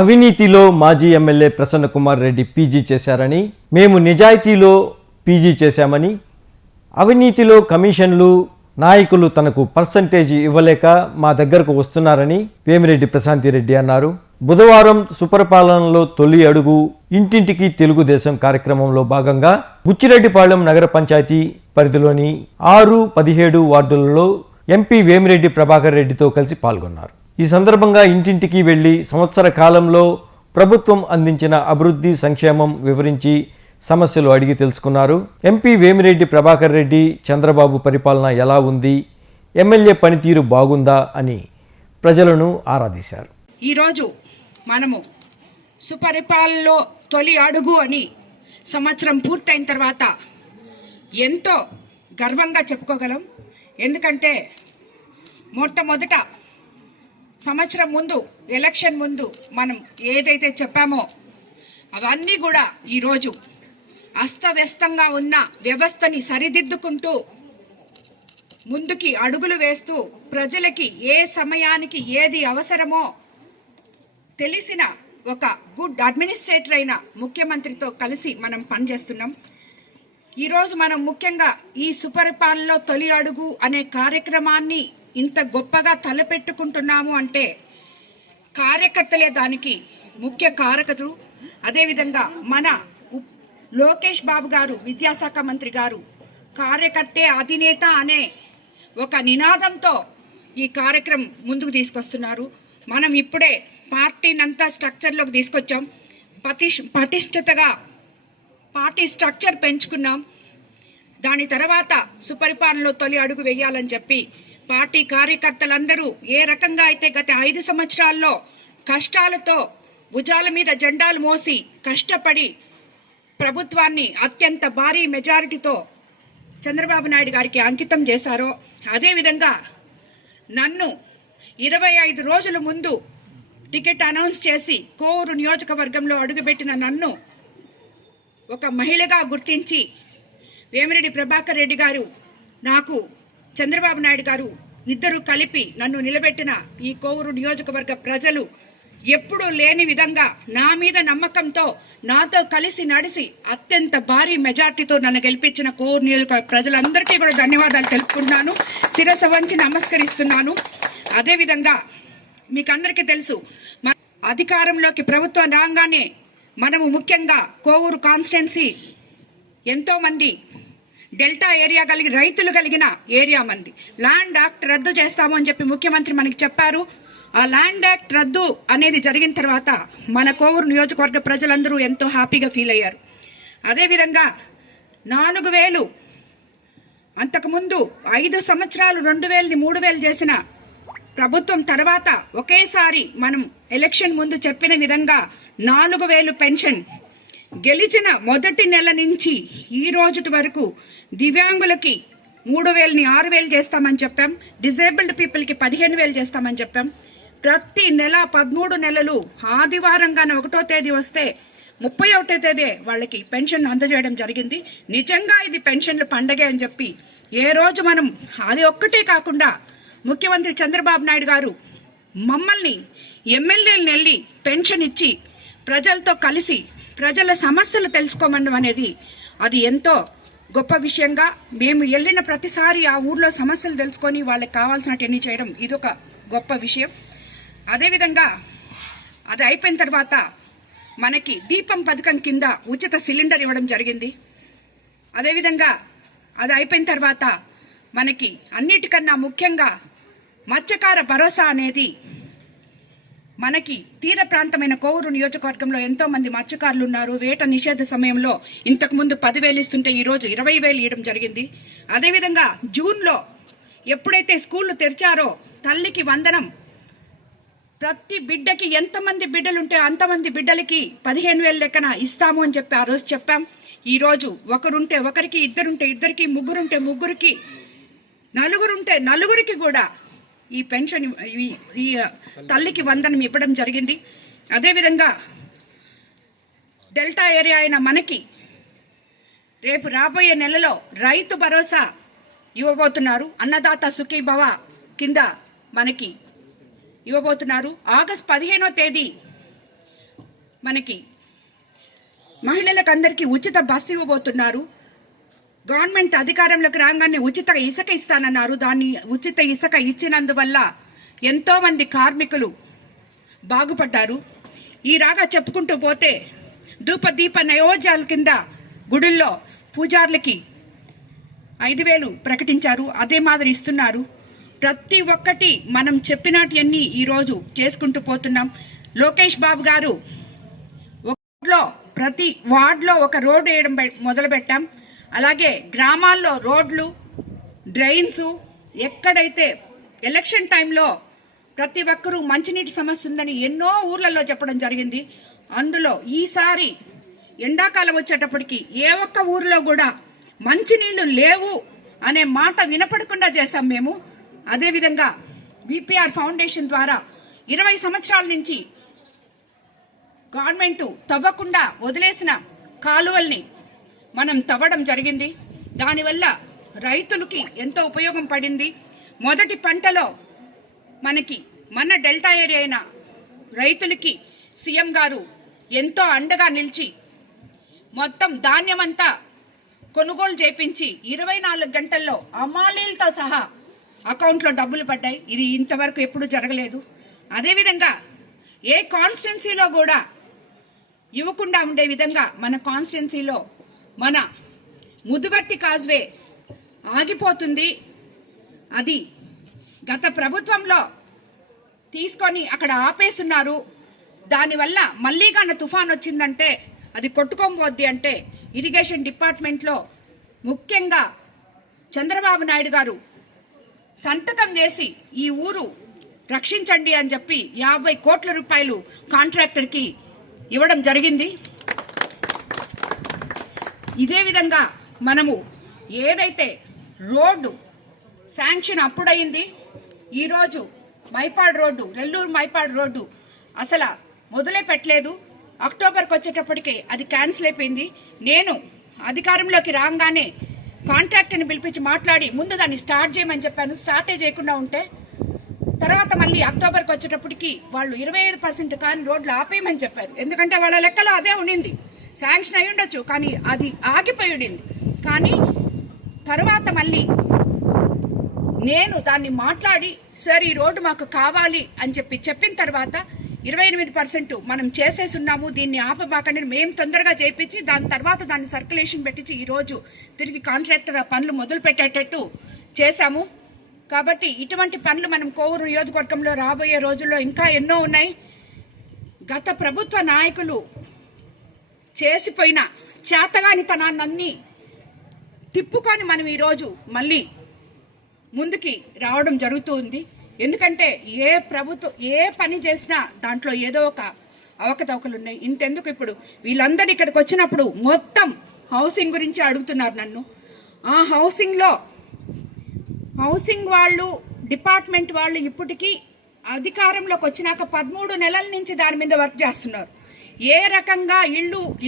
అవినీతిలో మాజీ MLA Prasanna Kumar Reddy PG చేశారని, మేము నిజాయితీలో పీజీ చేశామని, అవినీతిలో కమిషన్లు నాయకులు తనకు పర్సంటేజీ ఇవ్వలేక మా దగ్గరకు వస్తున్నారని వేమిరెడ్డి ప్రశాంతిరెడ్డి అన్నారు. బుధవారం సుపరిపాలనలో తొలి అడుగు ఇంటింటికి తెలుగుదేశం కార్యక్రమంలో భాగంగా బుచ్చిరెడ్డిపాళెం నగర పంచాయతీ పరిధిలోని 6, 17 వార్డులలో ఎంపీ వేమిరెడ్డి ప్రభాకర్ రెడ్డితో కలిసి పాల్గొన్నారు. ఈ సందర్భంగా ఇంటింటికి వెళ్లి సంవత్సర కాలంలో ప్రభుత్వం అందించిన అభివృద్ధి సంక్షేమం వివరించి సమస్యలు అడిగి తెలుసుకున్నారు. ఎంపీ వేమిరెడ్డి ప్రభాకర్ రెడ్డి చంద్రబాబు పరిపాలన ఎలా ఉంది, ఎమ్మెల్యే పనితీరు బాగుందా అని ప్రజలను ఆరాధించారు. ఈరోజు మనము సుపరిపాలనలో తొలి అడుగు అని సంవత్సరం పూర్తయిన తర్వాత ఎంతో గర్వంగా చెప్పుకోగలం. ఎందుకంటే మొట్టమొదట సంవత్సరం ముందు, ఎలక్షన్ ముందు మనం ఏదైతే చెప్పామో అవన్నీ కూడా ఈరోజు అస్తవ్యస్తంగా ఉన్న వ్యవస్థని సరిదిద్దుకుంటూ ముందుకి అడుగులు వేస్తూ ప్రజలకి ఏ సమయానికి ఏది అవసరమో తెలిసిన ఒక గుడ్ అడ్మినిస్ట్రేటర్ అయిన ముఖ్యమంత్రితో కలిసి మనం పనిచేస్తున్నాం. ఈరోజు మనం ముఖ్యంగా ఈ సుపరిపాలనలో తొలి అడుగు అనే కార్యక్రమాన్ని ఇంత గొప్పగా తలపెట్టుకుంటున్నాము అంటే కార్యకర్తలే దానికి ముఖ్య కారకులు. అదేవిధంగా మన లోకేష్ బాబు గారు, విద్యాశాఖ మంత్రి గారు, కార్యకర్తే అధినేత అనే ఒక నినాదంతో ఈ కార్యక్రమం ముందుకు తీసుకొస్తున్నారు. మనం ఇప్పుడే పార్టీనంతా స్ట్రక్చర్లోకి తీసుకొచ్చాం. పటిష్టతగా పార్టీ స్ట్రక్చర్ పెంచుకున్నాం. దాని తర్వాత సుపరిపాలనలో తొలి అడుగు వేయాలని చెప్పి పార్టీ కార్యకర్తలందరూ ఏ రకంగా అయితే గత 5 సంవత్సరాల్లో కష్టాలతో భుజాల మీద జెండాలు మోసి కష్టపడి ప్రభుత్వాన్ని అత్యంత భారీ మెజారిటీతో చంద్రబాబు నాయుడు గారికి అంకితం చేశారో, అదేవిధంగా నన్ను 25 రోజుల ముందు టికెట్ అనౌన్స్ చేసి కోవూరు నియోజకవర్గంలో అడుగుపెట్టిన నన్ను ఒక మహిళగా గుర్తించి వేమిరెడ్డి ప్రభాకర్ రెడ్డి గారు, నాకు చంద్రబాబు నాయుడు గారు ఇద్దరు కలిపి నన్ను నిలబెట్టిన ఈ కోవూరు నియోజకవర్గ ప్రజలు ఎప్పుడూ లేని విధంగా నా మీద నమ్మకంతో నాతో కలిసి నడిచి అత్యంత భారీ మెజార్టీతో నన్ను గెలిపించిన కోవూరు నియోజకవర్గ ప్రజలందరికీ కూడా ధన్యవాదాలు తెలుపుకుంటున్నాను, శిరస్సు వంచి నమస్కరిస్తున్నాను. అదేవిధంగా మీకు అందరికీ తెలుసు, అధికారంలోకి ప్రభుత్వం రాగానే మనము ముఖ్యంగా కోవూరు కాన్స్టిట్యున్సీ ఎంతో మంది డెల్టా ఏరియా కలిగి రైతులు కలిగిన ఏరియా మంది ల్యాండ్ యాక్ట్ రద్దు చేస్తామని చెప్పి ముఖ్యమంత్రి మనకి చెప్పారు. ఆ ల్యాండ్ యాక్ట్ రద్దు అనేది జరిగిన తర్వాత మన కోవూరు నియోజకవర్గ ప్రజలందరూ ఎంతో హ్యాపీగా ఫీల్ అయ్యారు. అదేవిధంగా 4000 అంతకుముందు 5 సంవత్సరాలు 2000ని 3000 చేసిన ప్రభుత్వం తర్వాత ఒకేసారి మనం ఎలక్షన్ ముందు చెప్పిన విధంగా 4000 పెన్షన్ గెలిచిన మొదటి నెల నుంచి ఈ రోజు వరకు దివ్యాంగులకి 3000ని 6000 చేస్తామని చెప్పాం. డిజేబుల్డ్ పీపుల్కి 15000 చేస్తామని చెప్పాం. ప్రతి నెల 13 నెలలు ఆదివారంగానే 1వ తేదీ వస్తే 31వ తేదీ వాళ్ళకి పెన్షన్ అందజేయడం జరిగింది. నిజంగా ఇది పెన్షన్ల పండగే అని చెప్పి ఏ రోజు మనం అది ఒక్కటే కాకుండా ముఖ్యమంత్రి చంద్రబాబు నాయుడు గారు మమ్మల్ని ఎమ్మెల్యేలను వెళ్ళి పెన్షన్ ఇచ్చి ప్రజలతో కలిసి ప్రజల సమస్యలు తెలుసుకోమడం అనేది అది ఎంతో గొప్ప విషయంగా, మేము వెళ్ళిన ప్రతిసారి ఆ ఊర్లో సమస్యలు తెలుసుకొని వాళ్ళకి కావాల్సినవన్నీ చేయడం ఇదొక గొప్ప విషయం. అదేవిధంగా అది అయిపోయిన తర్వాత మనకి దీపం పథకం కింద ఉచిత సిలిండర్ ఇవ్వడం జరిగింది. అదేవిధంగా అది అయిపోయిన తర్వాత మనకి అన్నిటికన్నా ముఖ్యంగా మత్స్యకార భరోసా అనేది మనకి తీర ప్రాంతమైన కోవూరు నియోజకవర్గంలో ఎంతో మంది మత్స్యకారులు ఉన్నారు. వేట నిషేధ సమయంలో ఇంతకు ముందు 10,000 ఇస్తుంటే ఈరోజు 20,000 ఇవ్వడం జరిగింది. అదేవిధంగా జూన్లో ఎప్పుడైతే స్కూళ్లు తెరిచారో తల్లికి వందనం, ప్రతి బిడ్డకి ఎంతమంది బిడ్డలుంటే అంతమంది బిడ్డలకి 15,000 లెక్కన ఇస్తాము అని చెప్పి ఆ రోజు చెప్పాం. ఈరోజు ఒకరుంటే ఒకరికి, ఇద్దరుంటే ఇద్దరికి, ముగ్గురుంటే ముగ్గురికి, నలుగురుంటే నలుగురికి కూడా ఈ పెన్షన్ ఈ తల్లికి వందనం ఇవ్వడం జరిగింది. అదేవిధంగా డెల్టా ఏరియా అయిన మనకి రేపు రాబోయే నెలలో రైతు భరోసా ఇవ్వబోతున్నారు. అన్నదాత సుఖీభవ కింద మనకి ఇవ్వబోతున్నారు. ఆగస్టు 15వ తేదీ మనకి మహిళలకు అందరికీ ఉచిత బస్సు ఇవ్వబోతున్నారు. గవర్నమెంట్ అధికారంలోకి రాగానే ఉచిత ఇసుక ఇస్తానన్నారు. దాన్ని ఉచిత ఇసుక ఇచ్చినందువల్ల ఎంతో మంది కార్మికులు బాగుపడ్డారు. ఈ రాగా చెప్పుకుంటూ పోతే ధూపదీప నయోజాల కింద గుడుల్లో పూజార్లకి 5,000 ప్రకటించారు. అదే మాదిరి ఇస్తున్నారు. ప్రతి ఒక్కటి మనం చెప్పినట్టు ఈరోజు చేసుకుంటూ పోతున్నాం. లోకేష్ బాబు గారు ప్రతి వార్డులో ఒక రోడ్డు వేయడం మొదలు పెట్టాం. అలాగే గ్రామాల్లో రోడ్లు, డ్రైన్స్, ఎక్కడైతే ఎలక్షన్ టైంలో ప్రతి ఒక్కరూ మంచినీటి సమస్య ఉందని ఎన్నో ఊర్లలో చెప్పడం జరిగింది. అందులో ఈసారి ఎండాకాలం వచ్చేటప్పటికి ఏ ఒక్క ఊర్లో కూడా మంచినీళ్లు లేవు అనే మాట వినపడకుండా చేశాం మేము. అదేవిధంగా బీపీఆర్ ఫౌండేషన్ ద్వారా 20 సంవత్సరాల నుంచి గవర్నమెంట్ తవ్వకుండా వదిలేసిన కాలువల్ని మనం తవ్వడం జరిగింది. దానివల్ల రైతులకి ఎంతో ఉపయోగం పడింది. మొదటి పంటలో మనకి మన డెల్టా ఏరియా అయిన రైతులకి సీఎం గారు ఎంతో అండగా నిలిచి మొత్తం ధాన్యమంతా కొనుగోలు చేపించి 24 గంటల్లో అమాలీలతో సహా అకౌంట్లో డబ్బులు పడ్డాయి. ఇది ఇంతవరకు ఎప్పుడూ జరగలేదు. అదేవిధంగా ఏ కాన్స్టిట్యున్సీలో కూడా ఇవ్వకుండా ఉండే విధంగా మన కాన్స్టిట్యున్సీలో మన ముదువర్తి కాజ్వే ఆగిపోతుంది. అది గత ప్రభుత్వంలో తీసుకొని అక్కడ ఆపేస్తున్నారు. దానివల్ల మళ్లీ గాన తుఫాన్ వచ్చిందంటే అది కొట్టుకోబోద్ది అంటే ఇరిగేషన్ డిపార్ట్మెంట్లో ముఖ్యంగా చంద్రబాబు నాయుడు గారు సంతకం చేసి ఈ ఊరు రక్షించండి అని చెప్పి 50 కోట్ల రూపాయలు కాంట్రాక్టర్కి ఇవ్వడం జరిగింది. ఇదే విధంగా మనము ఏదైతే రోడ్డు శాంక్షన్ అప్పుడయింది, ఈరోజు మైపాడ్ రోడ్డు, నెల్లూరు మైపాడ్ రోడ్డు అసలు మొదలే పెట్టలేదు. అక్టోబర్కి వచ్చేటప్పటికే అది క్యాన్సిల్ అయిపోయింది. నేను అధికారంలోకి రాగానే కాంట్రాక్టర్ని పిలిపించి మాట్లాడి ముందు దాన్ని స్టార్ట్ చేయమని చెప్పాను. స్టార్టే చేయకుండా ఉంటే తర్వాత మళ్ళీ అక్టోబర్కి వచ్చేటప్పటికి వాళ్ళు 25% కానీ రోడ్లు ఆపేయమని చెప్పారు. ఎందుకంటే వాళ్ళ లెక్కలో అదే ఉండింది. శాంక్షన్ అయి ఉండొచ్చు కానీ అది ఆగిపోయి ఉండింది. కానీ తర్వాత మళ్ళీ నేను దాన్ని మాట్లాడి సార్ ఈ రోడ్డు మాకు కావాలి అని చెప్పిన తర్వాత 28% మనం చేసేసున్నాము, దీన్ని ఆపబాకండి మేము తొందరగా చేయించి దాని తర్వాత దాన్ని సర్క్యులేషన్ పెట్టించి ఈ రోజు తిరిగి కాంట్రాక్టర్ ఆ పనులు మొదలు పెట్టేటట్టు చేశాము. కాబట్టి ఇటువంటి పనులు మనం కోవూరు నియోజకవర్గంలో రాబోయే రోజుల్లో ఇంకా ఎన్నో ఉన్నాయి. గత ప్రభుత్వ నాయకులు చేసిపోయిన చేతగానితనాన్ని తిప్పుకొని మనం ఈరోజు మళ్ళీ ముందుకి రావడం జరుగుతుంది. ఎందుకంటే ఏ ప్రభుత్వం ఏ పని చేసినా దాంట్లో ఏదో ఒక అవకతవకలు ఉన్నాయి. ఇంతెందుకు ఇప్పుడు వీళ్ళందరూ ఇక్కడికి వచ్చినప్పుడు మొత్తం హౌసింగ్ గురించి అడుగుతున్నారు నన్ను. ఆ హౌసింగ్ వాళ్ళు డిపార్ట్మెంట్ వాళ్ళు ఇప్పటికీ అధికారంలోకి వచ్చినాక 13 నెలల నుంచి దాని మీద వర్క్ చేస్తున్నారు. ఏ రకంగా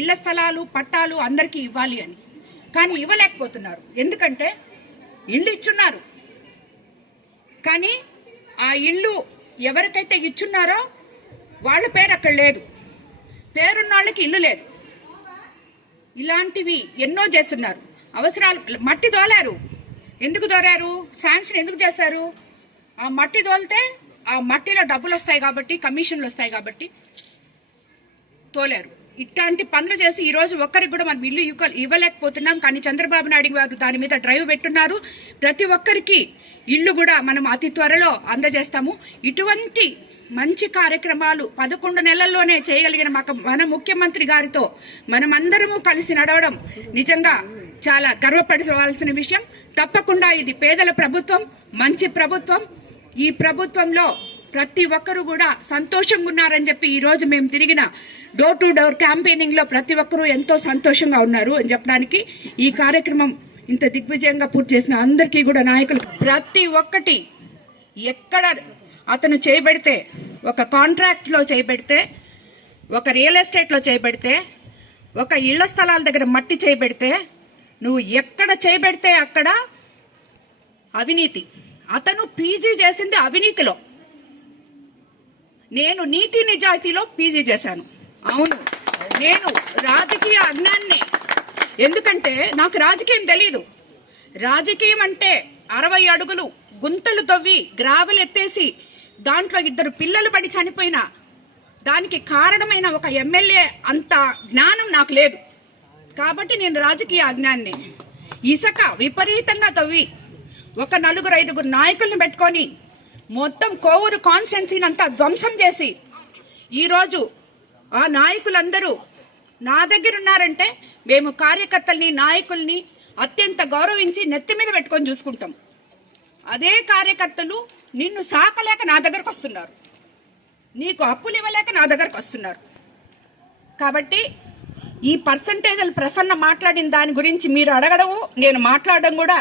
ఇళ్ల స్థలాలు పట్టాలు అందరికీ ఇవ్వాలి అని, కానీ ఇవ్వలేకపోతున్నారు. ఎందుకంటే ఇల్లు ఇచ్చున్నారు కానీ ఆ ఇల్లు ఎవరికైతే ఇచ్చున్నారో వాళ్ళ పేరు అక్కడ లేదు, పేరున్న వాళ్ళకి ఇల్లు లేదు. ఇలాంటివి ఎన్నో చేస్తున్నారు. అవసరాలు మట్టి దోలారు. ఎందుకు దోరారు? శాంక్షన్ ఎందుకు చేశారు? ఆ మట్టి దోలితే ఆ మట్టిలో డబ్బులు వస్తాయి కాబట్టి, కమిషన్లు వస్తాయి కాబట్టి తోలారు. ఇట్లాంటి పనులు చేసి ఈ రోజు ఒక్కరికి కూడా మనం ఇల్లు ఇవ్వలేకపోతున్నాం. కానీ చంద్రబాబు నాయుడు గారు దాని మీద డ్రైవ్ పెట్టున్నారు. ప్రతి ఒక్కరికి ఇల్లు కూడా మనం అతి త్వరలో అందజేస్తాము. ఇటువంటి మంచి కార్యక్రమాలు 11 నెలల్లోనే చేయగలిగిన మన ముఖ్యమంత్రి గారితో మనమందరము కలిసి నడవడం నిజంగా చాలా గర్వపడవలసిన విషయం. తప్పకుండా ఇది పేదల ప్రభుత్వం, మంచి ప్రభుత్వం. ఈ ప్రభుత్వంలో ప్రతి ఒక్కరు కూడా సంతోషంగా ఉన్నారని చెప్పి ఈ రోజు మేము తిరిగిన డోర్ టు డోర్ క్యాంపెయినింగ్ లో ప్రతి ఒక్కరూ ఎంతో సంతోషంగా ఉన్నారు అని చెప్పడానికి ఈ కార్యక్రమం ఇంత దిగ్విజయంగా పూర్తి చేసిన అందరికీ కూడా నాయకులు ప్రతి ఒక్కటి ఎక్కడ అతను చేయబెడితే, ఒక కాంట్రాక్ట్ లో చేయబెడితే, ఒక రియల్ ఎస్టేట్ లో చేయబెడితే, ఒక ఇళ్ల స్థలాల దగ్గర మట్టి చేయబెడితే, నువ్వు ఎక్కడ చేయబెడితే అక్కడ అవినీతి. అతను పీజీ చేసింది అవినీతిలో, నేను నీతి నిజాయితీలో పీజీ చేశాను. అవును, నేను రాజకీయ అజ్ఞాన్నే. ఎందుకంటే నాకు రాజకీయం తెలీదు. రాజకీయం అంటే 60 అడుగులు గుంతలు తవ్వి గ్రావెల్ ఎత్తేసి దాంట్లో 2 పిల్లలు పడి చనిపోయిన దానికి కారణమైన ఒక ఎమ్మెల్యే అంత జ్ఞానం నాకు లేదు. కాబట్టి నేను రాజకీయ అజ్ఞాన్నే. ఇసుక విపరీతంగా తవ్వి ఒక 4-5 నాయకుల్ని పెట్టుకొని మొత్తం కోవూరు కాన్స్టిట్యున్సీని అంతా ధ్వంసం చేసి ఈరోజు ఆ నాయకులందరూ నా దగ్గర ఉన్నారంటే మేము కార్యకర్తల్ని నాయకుల్ని అత్యంత గౌరవించి నెత్తి మీద పెట్టుకొని చూసుకుంటాం. అదే కార్యకర్తలు నిన్ను సాకలేక నా దగ్గరకు వస్తున్నారు, నీకు అప్పులు ఇవ్వలేక నా దగ్గరకు వస్తున్నారు. కాబట్టి ఈ పర్సంటేజ్లు ప్రసన్న మాట్లాడిన దాని గురించి మీరు అడగడము, నేను మాట్లాడడం కూడా